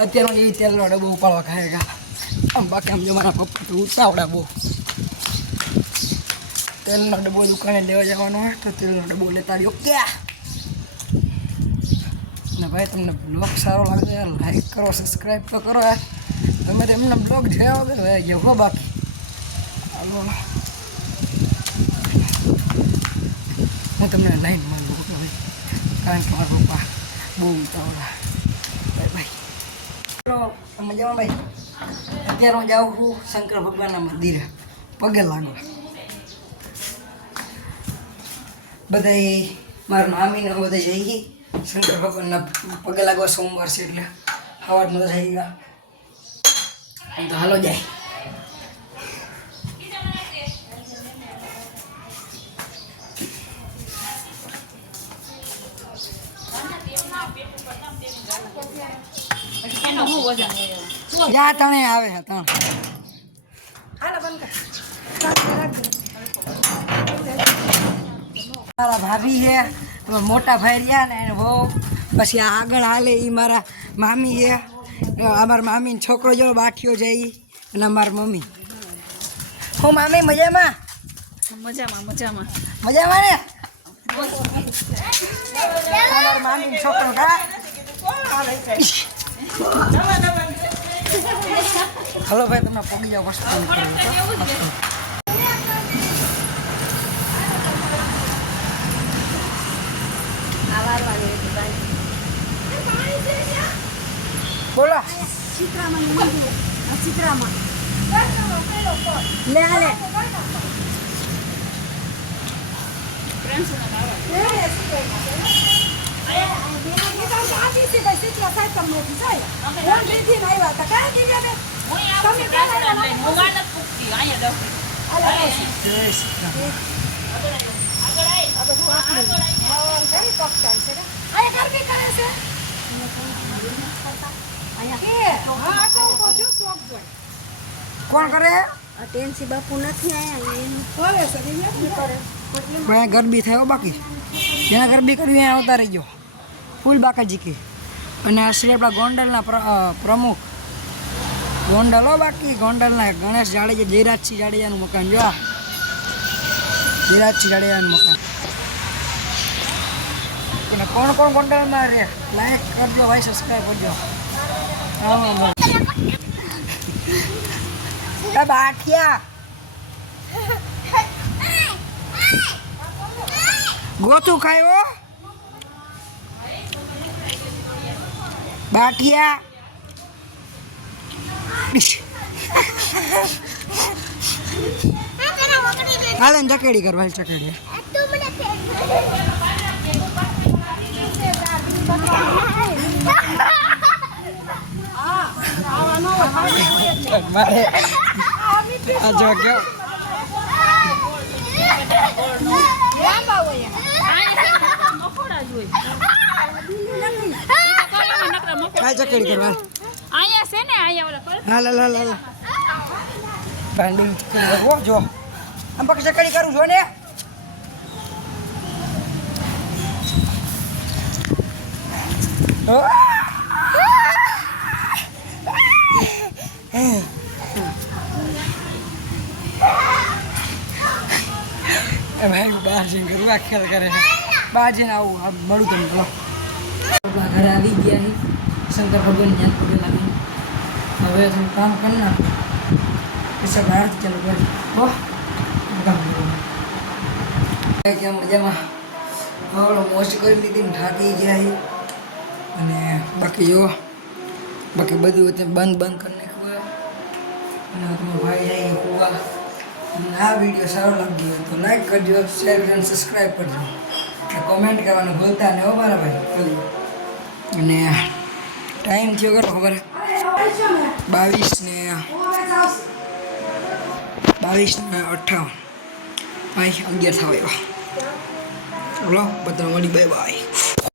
અત્યારનો એ તેલનો ડબ્બો ઉપાડવા ખાયેગા આમ બાકી આમ જો મારા પપ્પા તો ઉતાવળા બહુ તેલનો ડબ્બો દુકાને લેવા જવાનો હોય તો તેલનો ડબ્બો લેતા રહ્યો ક્યાં ને ભાઈ તમને બ્લોગ સારો લાગે યાર લાઈક કરો સબસ્ક્રાઈબ તો કરો યાર તમે તો એમના બ્લોગ જોયા વગર ભાઈ જવો બાકી હાલો હું તમને લાઈન મારું ભાઈ કારણ કે મારા પપ્પા બહુ ઉતાવળા ભાઈ ભાઈ ચલો મજામાં ભાઈ અત્યારે હું જાઉં છું શંકર ભગવાનના મંદિરે પગે લાગવા બધા મારા મામીને બધા જઈ ગઈ શંકર ભગવાનના પગે લાગવા સોમવાર છે એટલે સવારમાં તો થઈ ગયા તો હાલો જાય યા તણે આવે છે તણ મારા ભાભી છે મોટા ભાઈ રહ્યા ને એને બહુ પછી આગળ હાલે એ મારા મામી છે અમારા મામીનો છોકરો જો બાઠિયો જાય અને અમારા મમ્મી હું મામી મજામાં મજામાં મજામાં મજામાં ને અમારા મામીનો છોકરો કા હલો ભાઈ તમને પગી જાવ વસ્તુ બોલો ચિત્રામાં લે હાલે કોણ કરે ટેન્સી બાપુ નથી આયા ગરબી થયો બાકી જ્યાં ગરબી કર્યું ત્યાં આવતા રહી ગયો ફૂલ બાકાજી કે અને આ શ્રી આપણા ગોંડલના પ્રમુખ ગોંડલો બાકી ગોંડલના ગણેશ જાડેજા જયરાજસિંહ જાડેજાનું મકાન જો જયરાજસિંહ જાડેજાનું મકાન અને કોણ કોણ ગોંડલમાં રહે લાઈક કરજો ભાઈ સબસ્ક્રાઈબ કરજો બાઠિયા ગોથું ખાયો બાઠિયા હાલે ચકેડી કરવા ચકેડી મારે આ જો ગયો કાઈ ચકેડી કરવા આયા છે ને આયા ઓલા હાલ બ્રાન્ડિંગ કરવો જો આમ પક ચકેડી કરું છો ને ભાઈ બહાર જઈને કરવા ખ્યાલ કરે છે બહાર જઈને આવું મળું તમને બોલો ઘરે આવી ગયા છે શંકર ભગવાન જ્ઞાન પગે લાગી હવે થોડું કામ કરી નાખું પછી બહારથી ચાલુ કરી હો ક્યાં મજામાં હવે મોસ્ટ કરી લીધી ને થાકી ગયા છે અને બાકી જો બાકી બધું અત્યારે બંધ કરી નાખ્યું અને તમે ભાઈ જાય હોવા આ વિડીયો સારો લાગ્યો તો લાઈક કરજો શેર અને સબસ્ક્રાઈબ કરજો અને કોમેન્ટ કરવાનું ભૂલતા નહીં હો મારા ભાઈ અને ટાઈમ થયો કરો ખબર 22 ને 58 ભાઈ 11 થવા આવ્યો બોલો બધા મળી બાય બાય